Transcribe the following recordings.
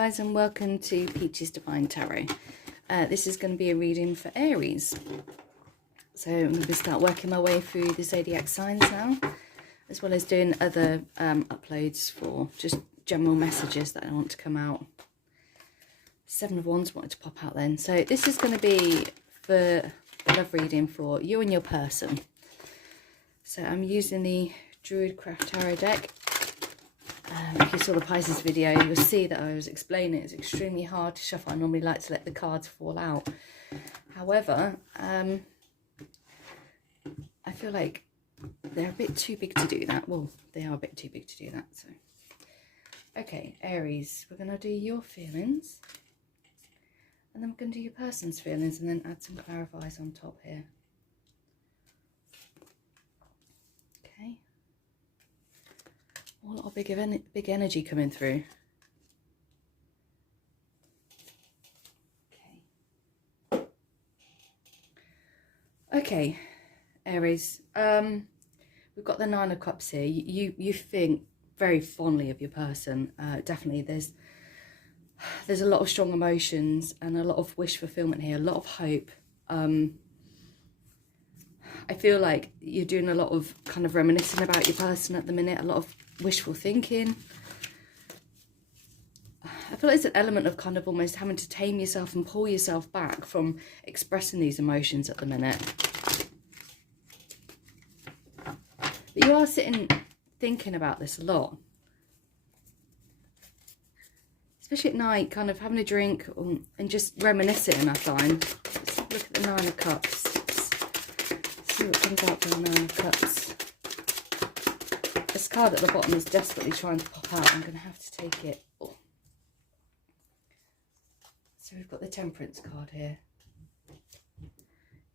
guys, and welcome to Peach's Divine Tarot. This is going to be a reading for Aries. So I'm going to start working my way through the zodiac signs now, as well as doing other uploads for just general messages that I want to come out. Seven of Wands wanted to pop out then. So this is going to be for a love reading for you and your person. So I'm using the Druidcraft Tarot deck. If you saw the Pisces video, you'll see that I was explaining it's extremely hard to shuffle. I normally like to let the cards fall out. However, I feel like they're a bit too big to do that. Well, they are a bit too big to do that. So, okay, Aries, we're going to do your feelings. And then we're going to do your person's feelings and then add some clarifiers on top here. Okay. A lot of big energy coming through. Okay, Aries. We've got the Nine of Cups here. You think very fondly of your person. Definitely, there's a lot of strong emotions and a lot of wish fulfillment here. A lot of hope. I feel like you're doing a lot of kind of reminiscing about your person at the minute. A lot of wishful thinking. I feel like there's an element of kind of almost having to tame yourself and pull yourself back from expressing these emotions at the minute. But you are sitting thinking about this a lot. Especially at night, kind of having a drink and just reminiscing, I find. Let's look at the Nine of Cups. Let's see what comes out for the Nine of Cups. This card at the bottom is desperately trying to pop out. I'm going to have to take it. Oh. So we've got the Temperance card here.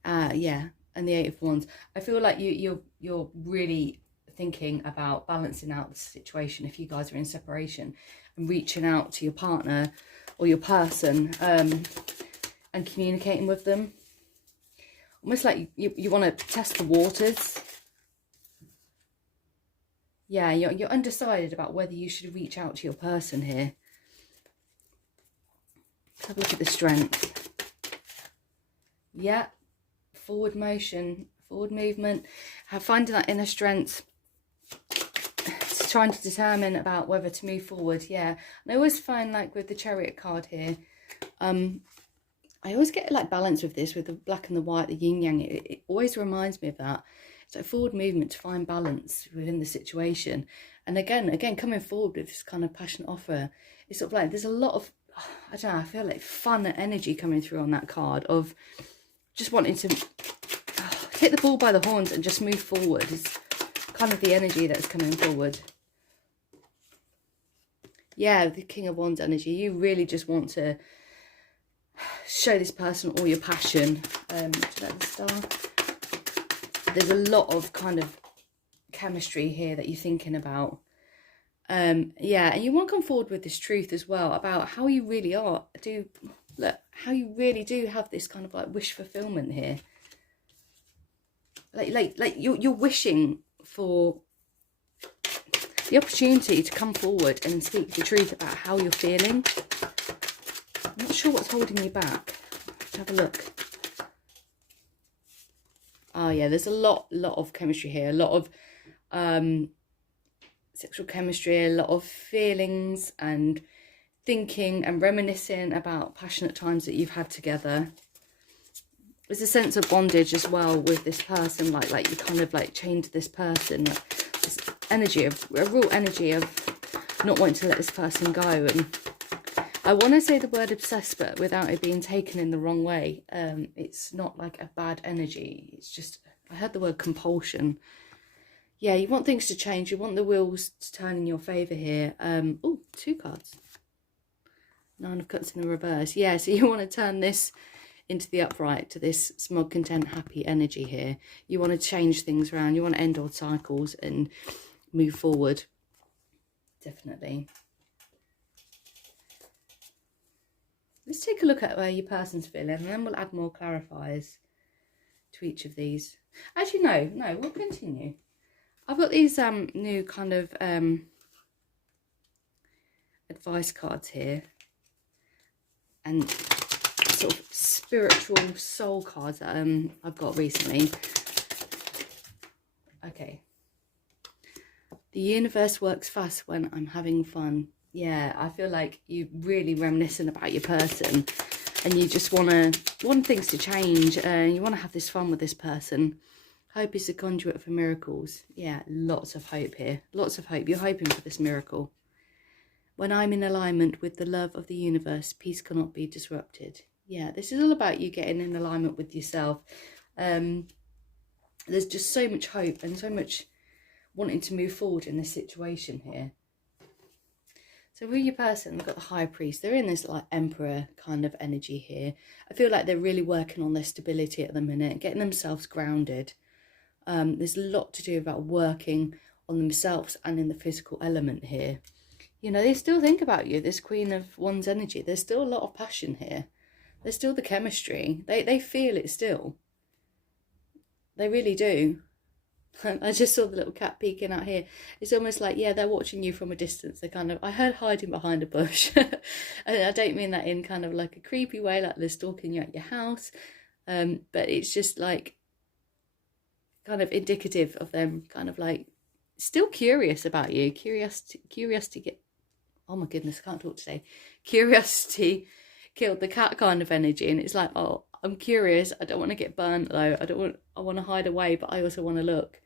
Yeah, and the Eight of Wands. I feel like you're really thinking about balancing out the situation if you guys are in separation and reaching out to your partner or your person and communicating with them. Almost like you want to test the waters. Yeah, you're undecided about whether you should reach out to your person here. Let's have a look at the Strength. Yeah, forward motion, forward movement. Finding that inner strength. It's trying to determine about whether to move forward. Yeah, and I always find like with the Chariot card here, I always get like balance with this, with the black and the white, the yin yang. It always reminds me of that. It's like forward movement to find balance within the situation. And again, coming forward with this kind of passionate offer, it's sort of like there's a lot of, I don't know, I feel like fun energy coming through on that card of just wanting to hit the ball by the horns and just move forward is kind of the energy that's coming forward. Yeah, the King of Wands energy. You really just want to show this person all your passion. The Star. There's a lot of kind of chemistry here that you're thinking about. Yeah, and you want to come forward with this truth as well about how you really are. How you really do have this kind of like wish fulfillment here. Like you're wishing for the opportunity to come forward and speak the truth about how you're feeling. I'm not sure what's holding you back. Let's have a look. Oh yeah, there's a lot of chemistry here. A lot of sexual chemistry, a lot of feelings and thinking and reminiscing about passionate times that you've had together. There's a sense of bondage as well with this person, like you kind of like chained to this person. This energy of, a real energy of not wanting to let this person go. And I want to say the word obsessed, but without it being taken in the wrong way. It's not like a bad energy. It's just, I heard the word compulsion. Yeah, you want things to change. You want the wheels to turn in your favour here. Oh, two cards. Nine of Cups in the reverse. Yeah, so you want to turn this into the upright, to this smug, content, happy energy here. You want to change things around. You want to end old cycles and move forward. Definitely. Let's take a look at where your person's feeling, and then we'll add more clarifiers to each of these. Actually, no, we'll continue. I've got these new kind of advice cards here. and sort of spiritual soul cards that I've got recently. Okay. The universe works fast when I'm having fun. Yeah, I feel like you're really reminiscent about your person, and you just want things to change, and you want to have this fun with this person. Hope is a conduit for miracles. Yeah, lots of hope here. Lots of hope. You're hoping for this miracle. When I'm in alignment with the love of the universe, peace cannot be disrupted. Yeah, this is all about you getting in alignment with yourself. There's just so much hope and so much wanting to move forward in this situation here. So with your person, we've got the High Priest. They're in this like Emperor kind of energy here. I feel like they're really working on their stability at the minute, getting themselves grounded. There's a lot to do about working on themselves and in the physical element here. You know, they still think about you, this Queen of Wands energy. There's still a lot of passion here. There's still the chemistry. They feel it still. They really do. I just saw the little cat peeking out here. It's almost like, yeah, they're watching you from a distance. They're kind of, I heard hiding behind a bush. And I don't mean that in kind of like a creepy way, like they're stalking you at your house. But it's just like kind of indicative of them kind of like still curious about you. Curiosity, oh my goodness, I can't talk today. Curiosity killed the cat kind of energy. And it's like, oh, I'm curious. I don't want to get burnt though. I want to hide away, but I also want to look.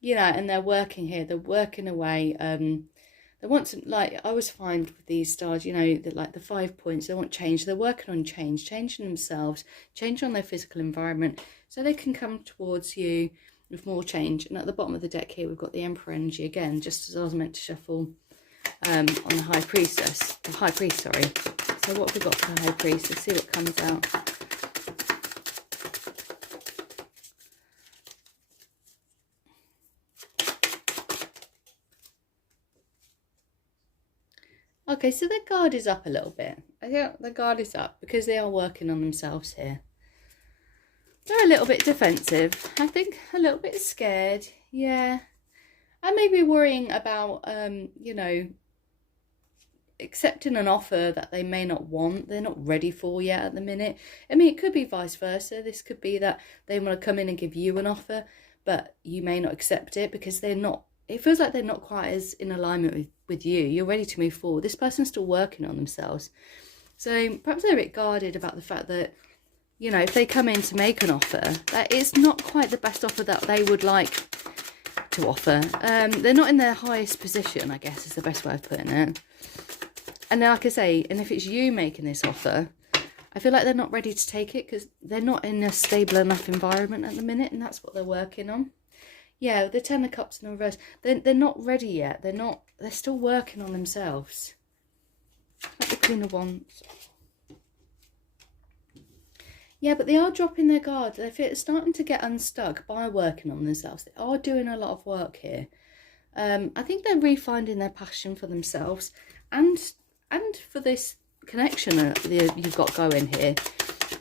You know, and they're working here. They're working away. They want to, like, I always find with these stars, you know, that like the 5 points, they want change. They're working on change, changing themselves, change on their physical environment, so they can come towards you with more change. And at the bottom of the deck here, we've got the Emperor energy again, just as I was meant to shuffle on the High Priest, sorry. So what have we got for the High Priest? Let's see what comes out. Okay, so their guard is up a little bit. I think the guard is up because they are working on themselves here. They're a little bit defensive. I think a little bit scared. Yeah. And maybe worrying about, you know, accepting an offer that they may not want. They're not ready for yet at the minute. I mean, it could be vice versa. This could be that they want to come in and give you an offer, but you may not accept it because they're not, it feels like they're not quite as in alignment with you. You're ready to move forward. This person's still working on themselves. So perhaps they're a bit guarded about the fact that, you know, if they come in to make an offer, that it's not quite the best offer that they would like to offer. They're not in their highest position, I guess is the best way of putting it. And then, like I say, and if it's you making this offer, I feel like they're not ready to take it because they're not in a stable enough environment at the minute, and that's what they're working on. Yeah, the Ten of Cups in reverse. They're not ready yet. They're still working on themselves. Like the Queen of Wands. Yeah, but they are dropping their guard. They're starting to get unstuck by working on themselves. They are doing a lot of work here. I think they're refinding their passion for themselves and for this connection that you've got going here.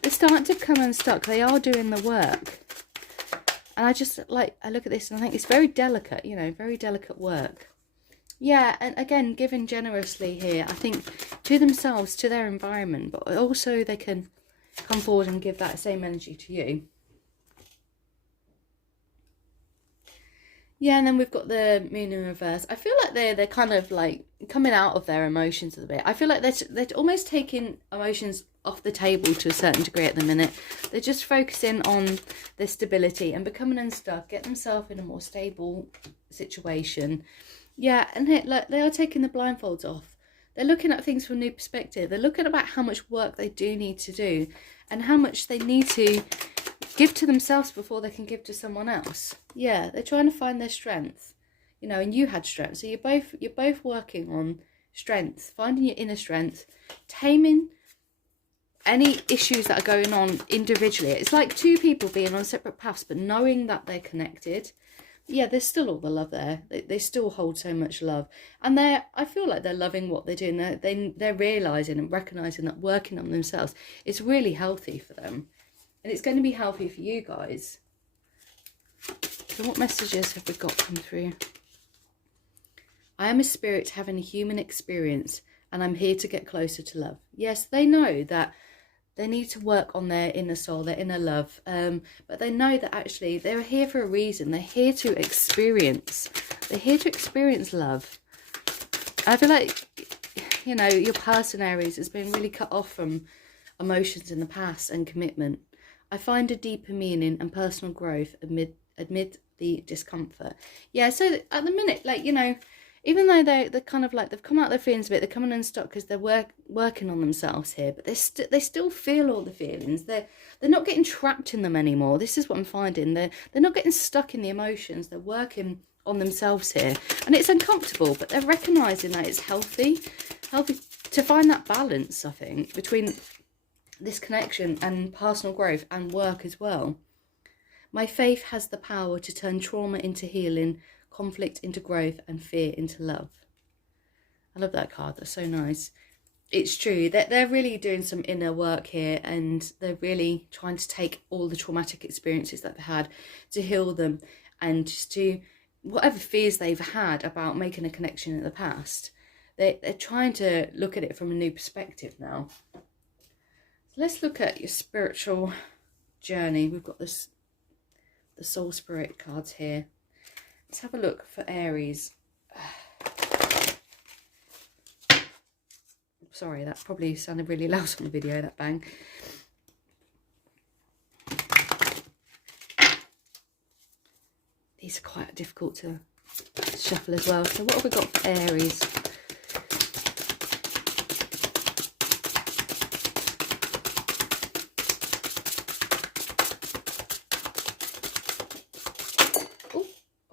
They're starting to come unstuck. They are doing the work. And I just, like, I look at this and I think it's very delicate, you know, very delicate work. Yeah, and again, giving generously here, I think, to themselves, to their environment, but also they can come forward and give that same energy to you. Yeah, and then we've got the Moon in reverse. I feel like they're kind of like coming out of their emotions a bit. I feel like they're almost taking emotions off the table to a certain degree at the minute. They're just focusing on their stability and becoming unstuck, get themselves in a more stable situation. Yeah, and they are taking the blindfolds off. They're looking at things from a new perspective. They're looking about how much work they do need to do and how much they need to give to themselves before they can give to someone else. Yeah, they're trying to find their strength, you know, and you had strength. So you're both working on strength, finding your inner strength, taming any issues that are going on individually. It's like two people being on separate paths, but knowing that they're connected. Yeah, there's still all the love there. They still hold so much love. And I feel like they're loving what they're doing. They're realising and recognising that working on themselves is really healthy for them. And it's going to be healthy for you guys. So what messages have we got come through? I am a spirit having a human experience and I'm here to get closer to love. Yes, they know that they need to work on their inner soul, their inner love, but they know that actually they're here for a reason. They're here to experience. They're here to experience love. I feel like, you know, your person, Aries, has been really cut off from emotions in the past and commitment. I find a deeper meaning and personal growth amid the discomfort. Yeah, so at the minute, like, you know, even though they're kind of like, they've come out their feelings a bit, they're coming unstuck because they're working on themselves here, but they still feel all the feelings. They're not getting trapped in them anymore. This is what I'm finding. They're not getting stuck in the emotions. They're working on themselves here, and it's uncomfortable, but they're recognizing that it's healthy to find that balance, I think, between this connection and personal growth and work as well. My faith has the power to turn trauma into healing, conflict into growth, and fear into love. I love that card. That's so nice. It's true that they're really doing some inner work here, and they're really trying to take all the traumatic experiences that they've had to heal them, and just to whatever fears they've had about making a connection in the past, they're trying to look at it from a new perspective now. So let's look at your spiritual journey. We've got the soul spirit cards here. Let's have a look for Aries. Sorry, that probably sounded really loud on the video, that bang. These are quite difficult to shuffle as well. So what have we got for Aries?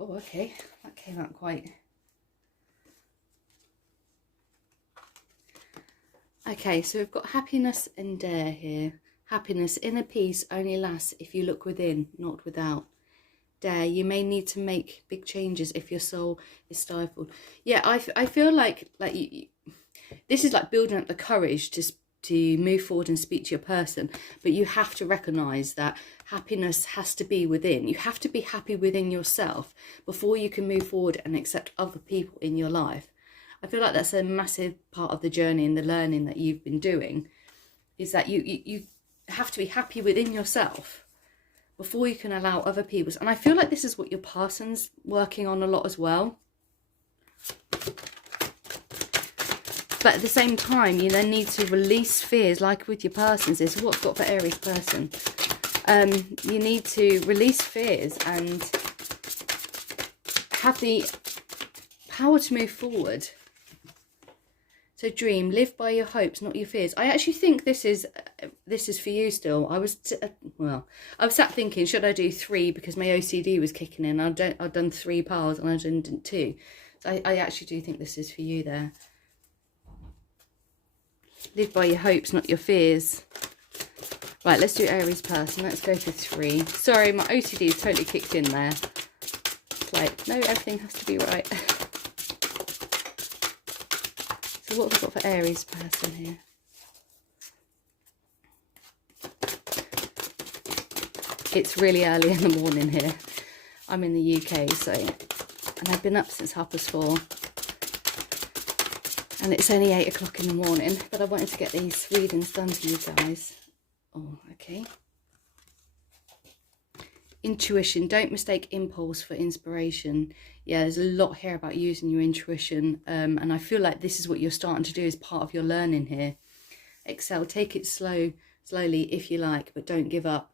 Oh, okay. That came out quite... Okay, so we've got happiness and dare here. Happiness, inner peace only lasts if you look within, not without. Dare, you may need to make big changes if your soul is stifled. Yeah, I feel like this is like building up the courage to move forward and speak to your person, but you have to recognise that happiness has to be within. You have to be happy within yourself before you can move forward and accept other people in your life. I feel like that's a massive part of the journey and the learning that you've been doing, is that you have to be happy within yourself before you can allow other people's. And I feel like this is what your person's working on a lot as well. But at the same time, you then need to release fears, like with your persons. This is what's got for Aries person. You need to release fears and have the power to move forward. So dream, live by your hopes, not your fears. I actually think this is for you still. I was sat thinking, should I do 3 because my OCD was kicking in. I've done 3 piles and I didn't 2. So I actually do think this is for you there. Live by your hopes, not your fears. Right, let's do Aries person. Let's go for 3. Sorry, my OCD is totally kicked in there. It's like, no, everything has to be right. So what have we got for Aries person here? It's really early in the morning here. I'm in the UK, so, and I've been up since 4:30. And it's only 8 o'clock in the morning, but I wanted to get these readings done to you guys. Oh, okay. Intuition. Don't mistake impulse for inspiration. Yeah, there's a lot here about using your intuition. And I feel like this is what you're starting to do as part of your learning here. Excel. Take it slowly if you like, but don't give up.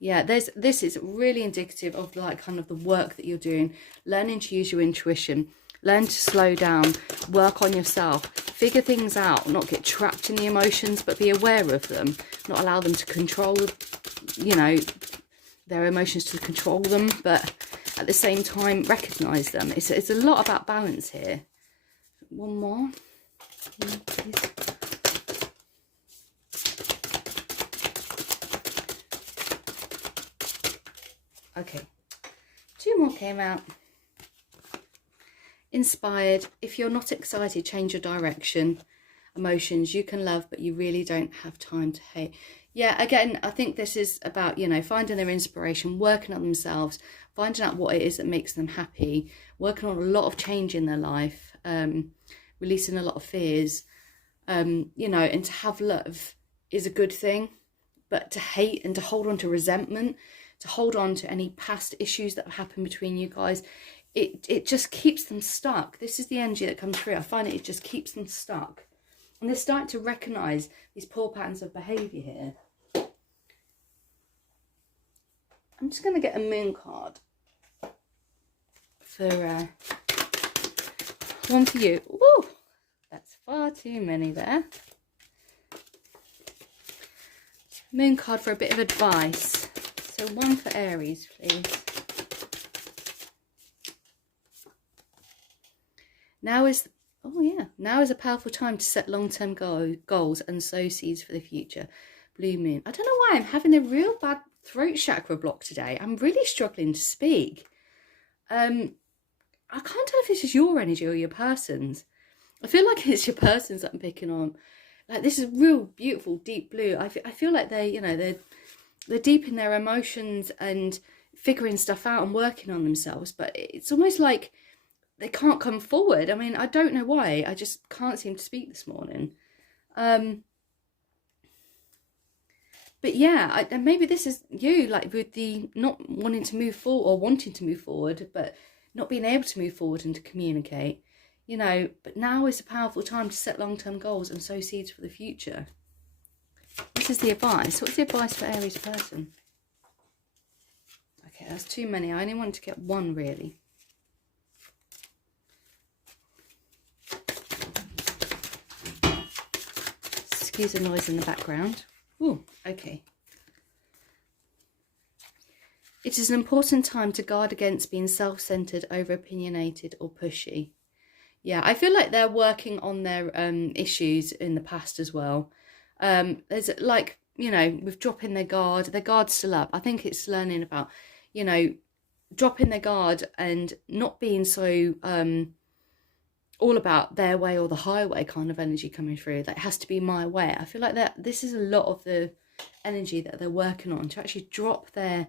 Yeah, this is really indicative of like kind of the work that you're doing. Learning to use your intuition. Learn to slow down, work on yourself, figure things out, not get trapped in the emotions, but be aware of them, not allow them to control, you know, their emotions to control them, but at the same time, recognise them. It's a lot about balance here. One more, please. Okay, 2 more came out. Inspired. If you're not excited, change your direction. Emotions. You can love, but you really don't have time to hate. Yeah, again, I think this is about, you know, finding their inspiration, working on themselves, finding out what it is that makes them happy, working on a lot of change in their life, releasing a lot of fears. you know, and to have love is a good thing, but to hate and to hold on to resentment, to hold on to any past issues that have happened between you guys, it just keeps them stuck. This is the energy that comes through. I find it just keeps them stuck. And they're starting to recognise these poor patterns of behaviour here. I'm just going to get a moon card for one for you. Ooh, that's far too many there. Moon card for a bit of advice. So one for Aries, please. Now is a powerful time to set long-term goals and sow seeds for the future. Blue moon. I don't know why I'm having a real bad throat chakra block today. I'm really struggling to speak. I can't tell if this is your energy or your person's. I feel like it's your person's that I'm picking on. Like, this is real beautiful deep blue. I feel like they're deep in their emotions and figuring stuff out and working on themselves, but it's almost like they can't come forward. I mean, I don't know why. I just can't seem to speak this morning. But yeah, and maybe this is you, like with the not wanting to move forward or wanting to move forward, but not being able to move forward and to communicate, you know. But now is a powerful time to set long-term goals and sow seeds for the future. This is the advice. What's the advice for Aries person? Okay, that's too many. I only want to get one, really. Excuse the noise in the background. Ooh, okay. It is an important time to guard against being self-centered, over-opinionated or pushy. Yeah, I feel like they're working on their issues in the past as well. There's like, you know, with dropping their guard's still up. I think it's learning about, you know, dropping their guard and not being so all about their way or the highway kind of energy coming through. That has to be my way. I feel like that this is a lot of the energy that they're working on, to actually drop their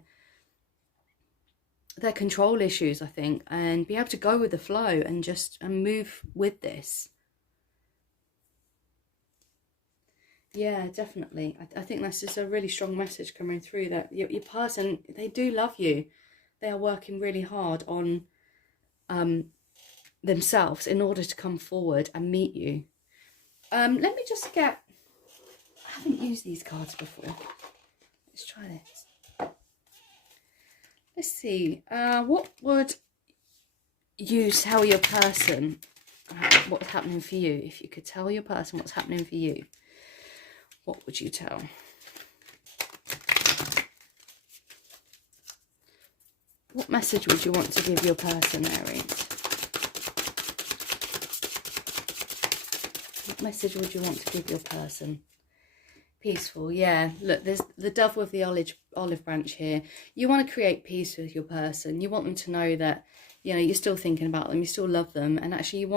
control issues, I think, and be able to go with the flow and just move with this. Yeah, definitely. I think that's just a really strong message coming through, that your person, they do love you. They are working really hard on themselves in order to come forward and meet you. Let me just get, I haven't used these cards before. Let's try this. Let's see, what would you tell your person what's happening for you? If you could tell your person what's happening for you, what would you tell? What message would you want to give your person, Aries? What message would you want to give your person? Peaceful, yeah. Look, there's the dove with the olive branch here. You want to create peace with your person. You want them to know that, you know, you're still thinking about them, you still love them, and actually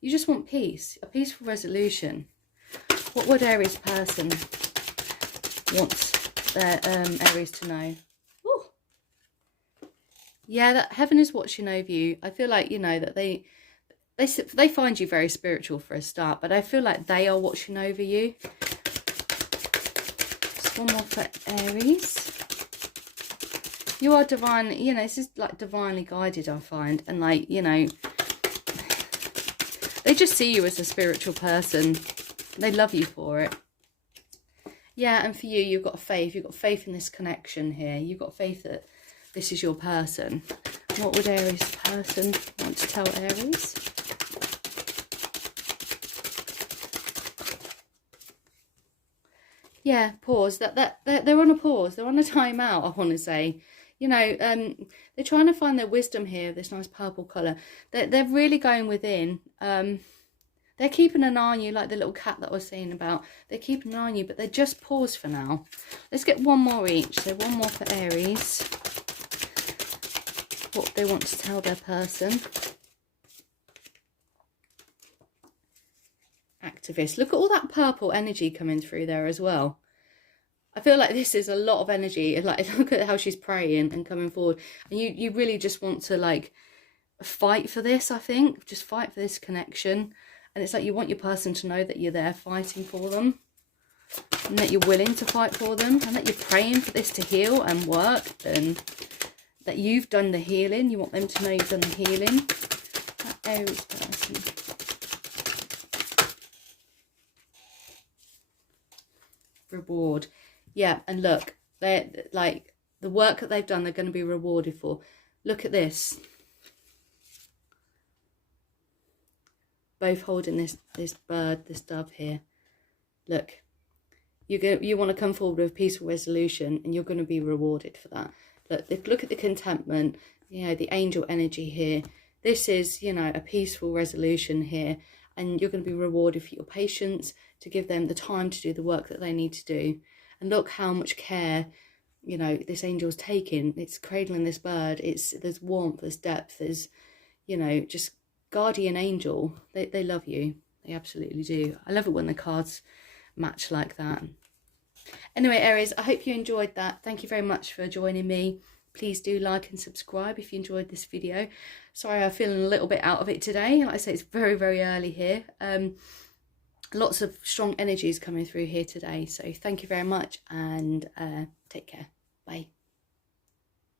you just want peace, a peaceful resolution. What would Aries person want their Aries to know? Ooh. Yeah, that heaven is watching over you. I feel like, you know, that they find you very spiritual for a start, but I feel like they are watching over you. Just one more for Aries. You are divine, you know, this is like divinely guided, I find, and like, you know, they just see you as a spiritual person. They love you for it. Yeah, and for you, you've got faith. You've got faith in this connection here. You've got faith that this is your person. What would Aries person want to tell Aries? Yeah, pause. They're on a pause. They're on a time out, I want to say. You know, they're trying to find their wisdom here, this nice purple colour. They're really going within. They're keeping an eye on you, like the little cat that I was saying about. They're keeping an eye on you, but they're just paused for now. Let's get one more each. So one more for Aries. What they want to tell their person. Activist. Look at all that purple energy coming through there as well. I feel like this is a lot of energy. Like, look at how she's praying and coming forward. And you really just want to, like, fight for this, I think. Just fight for this connection. And it's like you want your person to know that you're there fighting for them, and that you're willing to fight for them, and that you're praying for this to heal and work, and that you've done the healing. You want them to know you've done the healing. That Aries person. Reward. Yeah, and look, they're like, the work that they've done, they're going to be rewarded for. Look at this. Both holding this bird, this dove here. Look, you want to come forward with a peaceful resolution, and you're going to be rewarded for that. Look at the contentment, you know, the angel energy here. This is, you know, a peaceful resolution here, and you're going to be rewarded for your patience, to give them the time to do the work that they need to do. And look how much care, you know, this angel's taking. It's cradling this bird. There's warmth, there's depth, there's, you know, just guardian angel. They love you. They absolutely do. I love it when the cards match like that. Anyway, Aries, I hope you enjoyed that. Thank you very much for joining me. Please do like and subscribe if you enjoyed this video. Sorry, I'm feeling a little bit out of it today. Like I say, it's very, very early here. Lots of strong energies coming through here today. So thank you very much, and take care. Bye.